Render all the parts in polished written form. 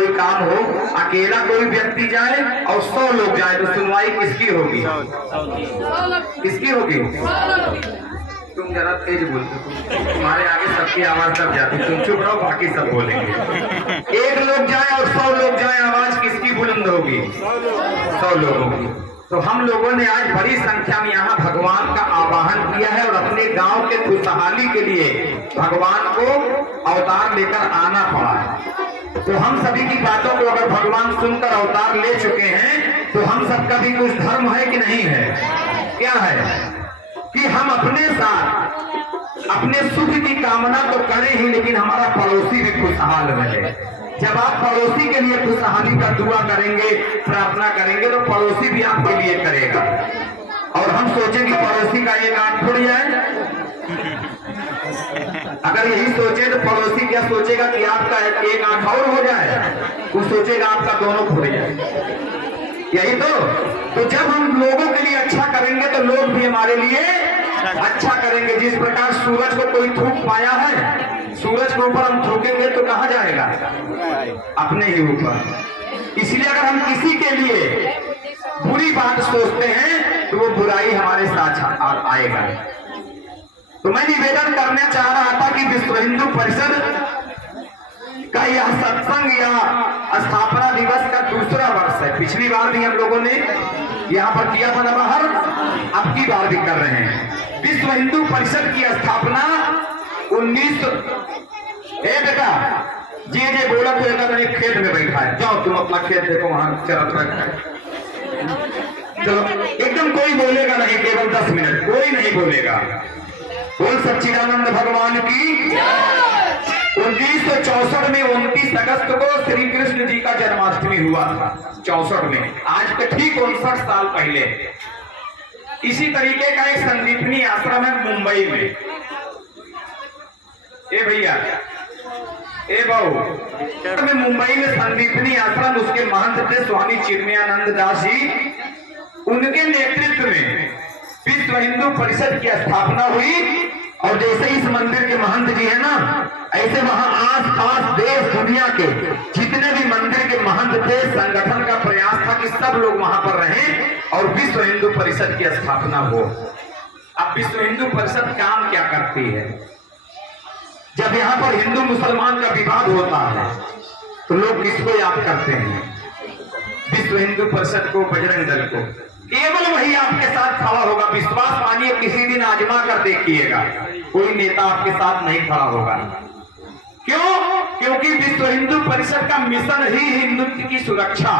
कोई काम हो, अकेला कोई व्यक्ति जाए और 100 लोग जाए तो सुनवाई किसकी होगी? किसकी होगी? तुम जरा तेज बोलते हो, तुम्हारे आगे सबकी आवाज तब जाती, तुम चुप रहो, बाकी सब बोलेंगे। एक लोग जाए और 100 लोग जाए, आवाज किसकी बुलंद होगी? 100 लोगों की। तो हम लोगों ने आज बड़ी संख्या में यहाँ भगवान का आवाहन किया है और अपने गांव के खुशहाली के लिए भगवान को अवतार लेकर आना पड़ा है। तो हम सभी की बातों को अगर भगवान सुनकर अवतार ले चुके हैं तो हम सबका भी कुछ धर्म है कि नहीं है? क्या है कि हम अपने साथ अपने सुख की कामना तो करें ही, लेकिन हमारा पड़ोसी भी खुशहाल रहे। जब आप पड़ोसी के लिए खुशहाली का दुआ करेंगे, प्रार्थना करेंगे, तो पड़ोसी भी आपके लिए करेगा। और हम सोचें कि पड़ोसी का एक आंख फूट जाए, अगर यही सोचे तो पड़ोसी क्या सोचेगा कि आपका एक आंख और हो जाए? वो सोचेगा आपका दोनों फूट जाए। यही तो जब हम लोगों के लिए अच्छा करेंगे तो लोग भी हमारे लिए अच्छा करेंगे। जिस प्रकार सूरज को कोई थूक पाया है, सूरज के ऊपर हम थूकेंगे तो कहां जाएगा? अपने ही ऊपर। इसलिए अगर हम किसी के लिए बुरी बात सोचते हैं तो वो बुराई हमारे साथ आएगा। तो मैं निवेदन करना चाह रहा था कि विश्व हिंदू परिषद का यह सत्संग या स्थापना दिवस का दूसरा वर्ष है। पिछली बार भी हम लोगों ने यहाँ पर किया था नवाहर, अब की बार भी कर रहे हैं। विश्व हिंदू परिषद की स्थापना 19 बेटा जे बोला तो एक खेत में बैठा है, जाओ तुम अपना खेत देखो, वहां चल रखा है। चलो एकदम कोई बोलेगा नहीं, केवल 10 मिनट कोई नहीं बोलेगा। बोल सच्चिदानंद भगवान की। 1964 में 29 अगस्त को श्री कृष्ण जी का जन्माष्टमी हुआ था 64 में। आज के ठीक 59 साल पहले इसी तरीके का एक संदीपनी आश्रम है मुंबई में। ए भैया, ए बहू, मुंबई में संदीपनी आश्रम, उसके महंत थे स्वामी चिन्मयानंद दास जी। उनके नेतृत्व में विश्व हिंदू परिषद की स्थापना हुई। और जैसे इस मंदिर के महंत जी है ना, ऐसे वहां आस पास देश दुनिया के जितने भी मंदिर के महंत थे, संगठन का प्रयास था कि सब लोग वहां पर रहें और विश्व हिंदू परिषद की स्थापना हो। अब विश्व हिंदू परिषद काम क्या करती है? जब यहाँ पर हिंदू मुसलमान का विवाद होता है तो लोग किसको याद करते हैं? विश्व हिंदू परिषद को, बजरंग दल को। केवल वही आपके साथ खड़ा होगा। विश्वास मानिए, किसी दिन आजमा कर देखिएगा, कोई नेता आपके साथ नहीं खड़ा होगा। क्यों? क्योंकि विश्व हिंदू परिषद का मिशन ही हिंदुत्व की सुरक्षा।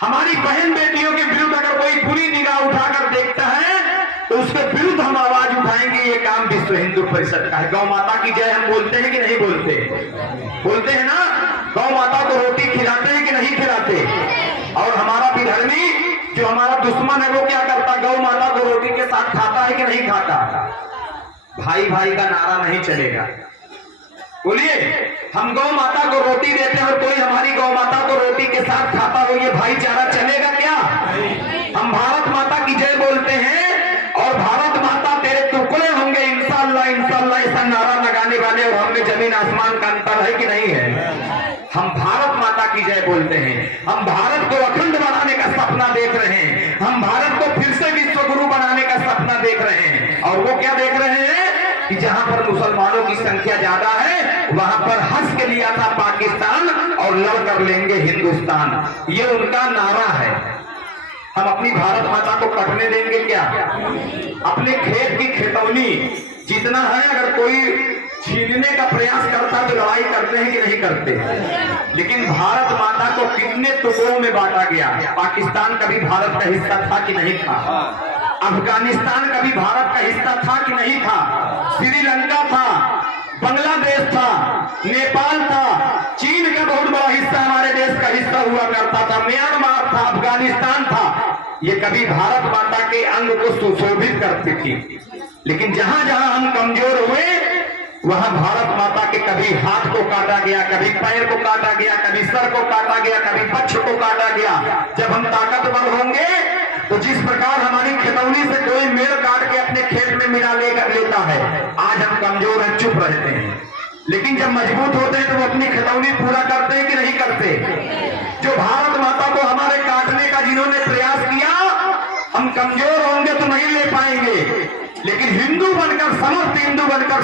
हमारी बहन बेटियों के विरुद्ध अगर कोई बुरी निगाह उठाकर देखता है तो उसके विरुद्ध हम आवाज उठाएंगे। ये काम विश्व हिंदू परिषद का है। गौ माता की जय हम बोलते हैं कि नहीं बोलते? बोलते हैं ना। गौ माता को रोटी खिलाते हैं कि नहीं खिलाते? और हमारा विधर्मी जो हमारा दुश्मन है वो क्या करता? गौ माता को रोटी के साथ खाता है कि नहीं खाता? भाई भाई का नारा नहीं चलेगा। बोलिए, हम गौ माता को रोटी देते हैं और कोई हमारी गौ माता को रोटी के साथ खाता हो, ये भाईचारा चलेगा क्या? हम भारत माता की जय बोलते हैं और भारत माता तेरे टुकड़े होंगे इंशाअल्लाह इंशाअल्लाह, ऐसा नारा लगाने वाले और हम में जमीन आसमान का अंतर है कि नहीं है? हम भारत माता की जय बोलते हैं। हम भारत को अखंड बनाने का सपना देख रहे हैं। हम भारत को फिर से विश्व गुरु बनाने का सपना देख रहे हैं। और वो क्या देख रहे हैं कि जहां पर मुसलमानों की संख्या ज्यादा है वहां पर हंस के लिया था पाकिस्तान और लड़ कर लेंगे हिंदुस्तान। ये उनका नारा है। हम अपनी भारत माता को कटने देंगे क्या? अपने खेत की खेतौनी जितना है अगर कोई छीनने का प्रयास करता तो लड़ाई करते हैं कि नहीं करते? लेकिन भारत माता को कितने टुकड़ों में बांटा गया। पाकिस्तान कभी भारत का हिस्सा था कि नहीं था? अफगानिस्तान कभी भारत का हिस्सा था कि नहीं था? श्रीलंका था, बांग्लादेश था, नेपाल था, चीन का बहुत बड़ा हिस्सा हमारे देश का हिस्सा हुआ करता था, म्यांमार था, अफगानिस्तान था। ये कभी भारत माता के अंग को सुशोभित करती थी। लेकिन जहां जहां हम कमजोर हुए वहां भारत माता के कभी हाथ को काटा गया, कभी पैर को काटा गया, कभी सर को काटा गया, कभी पक्ष को काटा गया। जब हम ताकतवर होंगे तो जिस प्रकार हमारी खिलौनी से कोई मेल काट के अपने खेत में मिला लेकर लेता है, आज हम कमजोर हैं, चुप रहते हैं। लेकिन जब मजबूत होते हैं तो वो अपनी खिलौनी पूरा करते हैं कि नहीं करते। जो भारत माता को हमारे काटने का जिन्होंने प्रयास किया, हम कमजोर होंगे तो नहीं ले पाएंगे, लेकिन हिंदू बनकर, समर्थ हिंदू बनकर,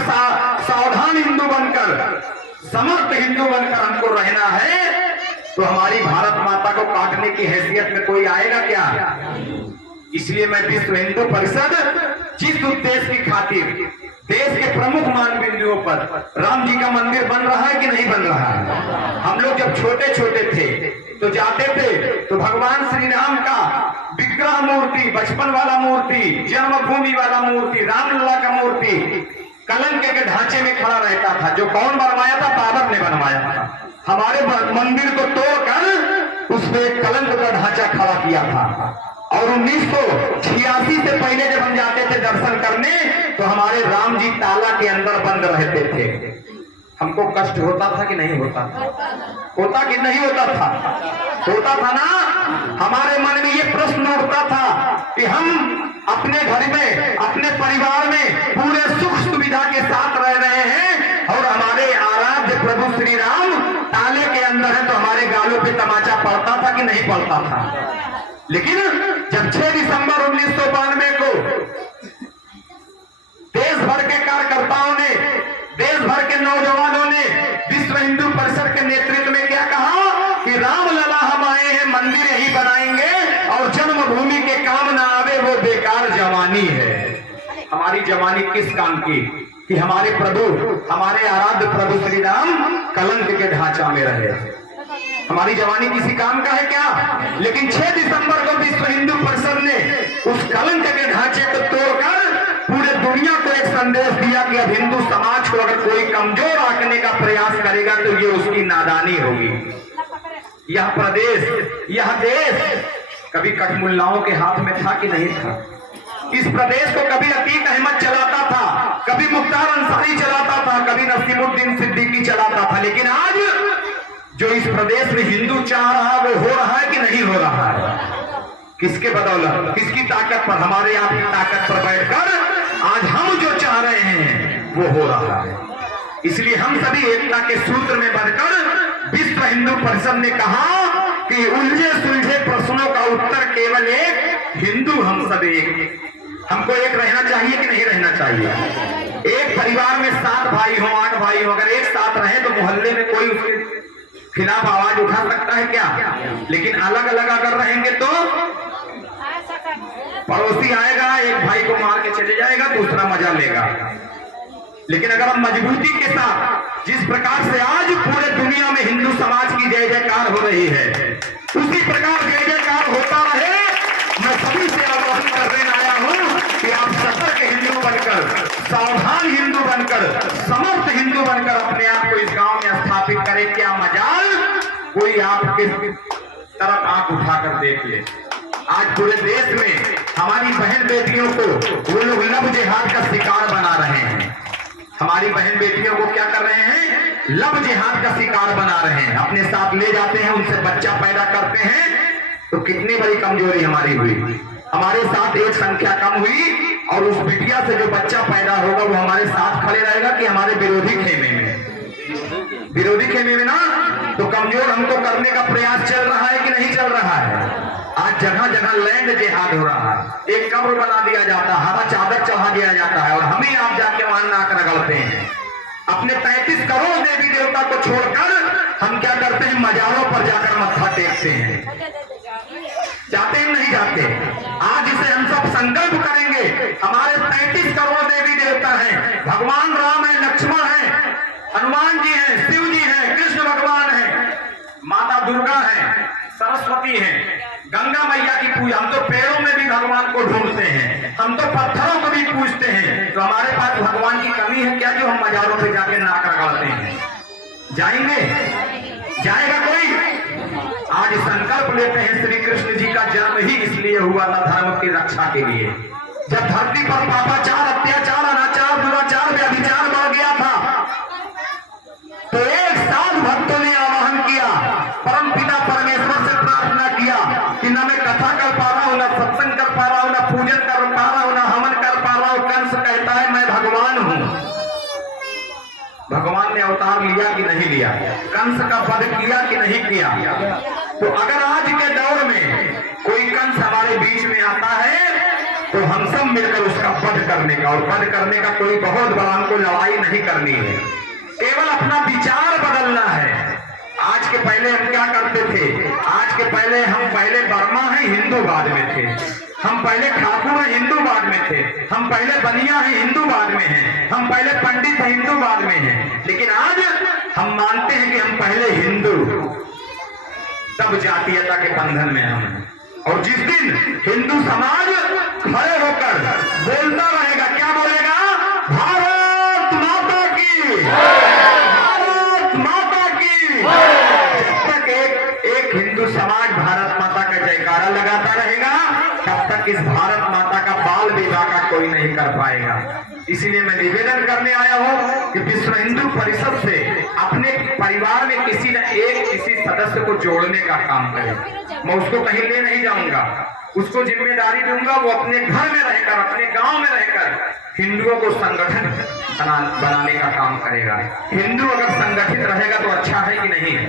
सावधान हिंदू बनकर, समर्थ हिंदू बनकर हमको रहना है, तो हमारी भारत माता को काटने की हैसियत में कोई आएगा क्या। इसलिए मैं विश्व हिंदू परिषद जिस उद्देश्य की खातिर देश के प्रमुख मान बिंदुओं पर राम जी का मंदिर बन रहा है कि नहीं बन रहा है। हम लोग जब छोटे छोटे थे तो जाते थे तो भगवान श्री राम का विग्रह मूर्ति, बचपन वाला मूर्ति, जन्मभूमि वाला मूर्ति, रामलला का मूर्ति कलंक के ढांचे में खड़ा रहता था। जो कौन बनवाया था? बाबर ने बनवाया था। हमारे मंदिर को तोड़कर उसमें एक कलंक का ढांचा खड़ा किया था। और 1986 से पहले जब हम जाते थे दर्शन करने तो हमारे राम जी ताला के अंदर बंद रहते थे। हमको कष्ट होता था कि नहीं होता था? होता कि नहीं होता था? होता था ना। हमारे मन में ये प्रश्न उठता था कि हम अपने घर में, अपने परिवार में पूरे सुख सुविधा के साथ रह रहे हैं और हमारे आराध्य प्रभु श्री राम ताले के अंदर है, तो हमारे गालों पे तमाचा पड़ता था कि नहीं पड़ता था? लेकिन जब 6 दिसंबर 1992 को देश भर के कार्यकर्ताओं ने, देश भर के नौजवानों ने विश्व हिंदू परिषद के नेतृत्व में क्या कहा कि रामलला हम आए हैं, मंदिर यही बनाएंगे और जन्मभूमि के काम ना आवे वो बेकार जवानी है। हमारी जवानी किस काम की? कि हमारे प्रभु, हमारे आराध्य प्रभु श्री राम कलंक के ढांचा में रहे। हमारी जवानी किसी काम का है क्या? लेकिन 6 दिसंबर को विश्व हिंदू परिषद ने उस कलंक के ढांचे को तोड़कर पूरे दुनिया को एक संदेश दिया कि अब हिंदू समाज को अगर कोई कमजोर आंकने का प्रयास करेगा तो ये उसकी नादानी होगी। यह प्रदेश, यह देश कभी कठमुल्लाओं के हाथ में था कि नहीं था? इस प्रदेश को कभी अतीक अहमद चलाता था, कभी मुख्तार अंसारी चलाता था, कभी नसीमुद्दीन सिद्दीकी चलाता था, लेकिन आज जो इस प्रदेश में हिंदू चाह रहा है वो हो रहा है कि नहीं हो रहा है? किसके बदौलत, किसकी ताकत पर? हमारे आप की ताकत पर बैठकर आज हम जो चाह रहे हैं वो हो रहा है। इसलिए हम सभी एकता के सूत्र में बंधकर विश्व हिंदू परिषद ने कहा कि उलझे सुलझे प्रश्नों का उत्तर केवल एक, हिंदू हम सब एक। हमको एक रहना चाहिए कि नहीं रहना चाहिए? एक परिवार में 7 भाई हो, 8 भाई हो, अगर एक साथ रहे तो मोहल्ले में कोई उसके खिलाफ आवाज उठा सकता है क्या? लेकिन अलग अलग अगर रहेंगे तो पड़ोसी आएगा, एक भाई को मार के चले जाएगा, दूसरा मजा लेगा। लेकिन अगर हम मजबूती के साथ, जिस प्रकार से आज पूरे दुनिया में हिंदू समाज की जय जयकार हो रही है, उसी प्रकार जय जयकार होता रहे। मैं सभी से आह्वान करने आया हूं कि आप सतर्क हिंदू बनकर, सावधान हिंदू बनकर, समर्थ हिंदू बनकर अपने आप को इस गांव में स्थापित करें। क्या मजाल कोई आपके तरफ आंख उठाकर देख ले। आज पूरे देश में हमारी बहन बेटियों को वो लोग लव जिहाद का शिकार बना रहे हैं। हमारी बहन बेटियों को क्या कर रहे हैं? लव जिहाद का शिकार बना रहे हैं। अपने साथ ले जाते हैं, उनसे बच्चा पैदा करते हैं। तो कितनी बड़ी कमजोरी हमारी हुई। हमारे साथ एक संख्या कम हुई और उस बिटिया से जो बच्चा पैदा होगा वो हमारे साथ खड़े रहेगा कि हमारे विरोधी खेमे में? विरोधी खेमे में ना। तो कमजोर हमको करने का प्रयास चल रहा है कि नहीं चल रहा है? आज जगह जगह लैंड जिहाद हो रहा है। एक कब्र बना दिया जाता है, हरा चादर चढ़ा दिया जाता है और हमें आप जाके वहां नाक रगड़ते हैं। अपने 33 करोड़ देवी देवता को छोड़कर हम क्या करते हैं? मजारों पर जाकर मत्था टेकते हैं। जाते हैं नहीं जाते? आज इसे हम सब संकल्प करेंगे। हमारे 33 करोड़ देवी देवता हैं, भगवान राम है, लक्ष्मण है, हनुमान जी हैं, शिव जी हैं, कृष्ण भगवान है, माता दुर्गा है, सरस्वती है, गंगा मैया की पूजा। हम तो पेड़ों में भी भगवान को ढूंढते हैं, हम तो पत्थरों को भी पूजते हैं। तो हमारे पास भगवान की कमी है क्या जो हम मजारों पे जाके नाक रगड़ते हैं? जाएंगे? जाएगा कोई? आज संकल्प लेते हैं। श्री कृष्ण जी का जन्म ही इसलिए हुआ था, धर्म की रक्षा के लिए। जब धरती पर पापाचार, अत्याचार, अनाचार, दुराचार, व्यभिचार बढ़ गया था तो एक साथ भक्तों ने आह्वान किया, परम पिता परमेश्वर से प्रार्थना किया कि न मैं कथा कर पा रहा हूं, न सत्संग कर पा रहा हूं, न पूजन कर पा रहा हूं, न हवन कर पा रहा हूं। कंस कहता है मैं भगवान हूं। भगवान ने किया, कंस का वध किया कि नहीं किया। तो अगर आज के दौर में कोई कंस हमारे बीच में आता है तो हम सब मिलकर उसका वध करने का, और वध करने का कोई बहुत बड़ा हमको लड़ाई नहीं करनी है, केवल अपना विचार बदलना है। आज के पहले हम क्या करते थे, आज के पहले हम पहले वर्मा है हिंदूवाद में थे, हम पहले ठाकुर है हिंदूवाद में थे, हम पहले बनिया है हिंदूवाद में हैं, हम पहले पंडित है हिंदूवाद में हैं। लेकिन आज हम मानते हैं कि हम पहले हिंदू, तब जातीयता के बंधन में हम हैं। और जिस दिन हिंदू समाज खड़े होकर बोलता रहेगा, क्या बोलेगा, भारत माता की, भारत माता की, जब तक एक हिंदू समाज भारत माता का जयकारा लगाता रहेगा तब तक इस भारत माता का बाल विवाह का कोई नहीं कर पाएगा। इसीलिए मैं निवेदन करने आया हूं कि विश्व हिंदू परिषद से अपने परिवार में किसी सदस्य को जोड़ने का काम करें। मैं उसको कहीं ले नहीं जाऊंगा, उसको जिम्मेदारी दूंगा, वो अपने घर में रहकर, अपने गांव में रहकर हिंदुओं को संगठन बनाने का काम करेगा। हिंदू अगर संगठित रहेगा तो अच्छा है कि नहीं है,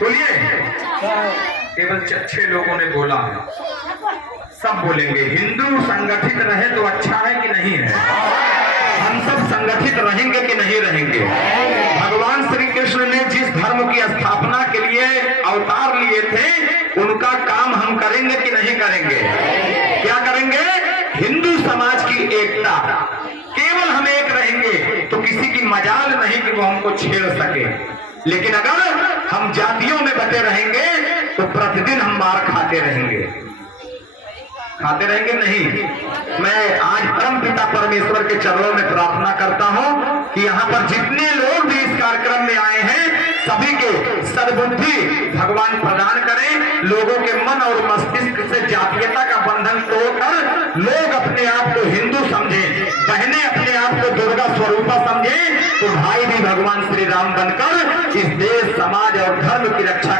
बोलिए। केवल 6 लोगों ने बोला है, सब बोलेंगे हिंदू संगठित रहे तो अच्छा है कि नहीं है। हम सब संगठित रहेंगे कि नहीं रहेंगे। भगवान श्री कृष्ण ने जिस धर्म की स्थापना के लिए अवतार लिए थे उनका काम हम करेंगे कि नहीं करेंगे। क्या करेंगे, हिंदू समाज की एकता, केवल हम एक रहेंगे तो किसी की मजाल नहीं कि वो हमको छेड़ सके। लेकिन अगर हम जातियों में बटे रहेंगे तो प्रतिदिन हम मार खाते रहेंगे नहीं। मैं आज परम पिता परमेश्वर के चरणों में प्रार्थना करता हूं कि यहाँ पर जितने लोग भी इस कार्यक्रम में आए हैं सभी के सद्बुद्धि भगवान प्रदान करें, लोगों के मन और मस्तिष्क से जातीयता का बंधन तोड़कर लोग अपने आप को हिंदू समझें, बहनें अपने आप को दुर्गा स्वरूपा समझें, तो भाई भी भगवान श्री राम बनकर इस देश समाज और धर्म की रक्षा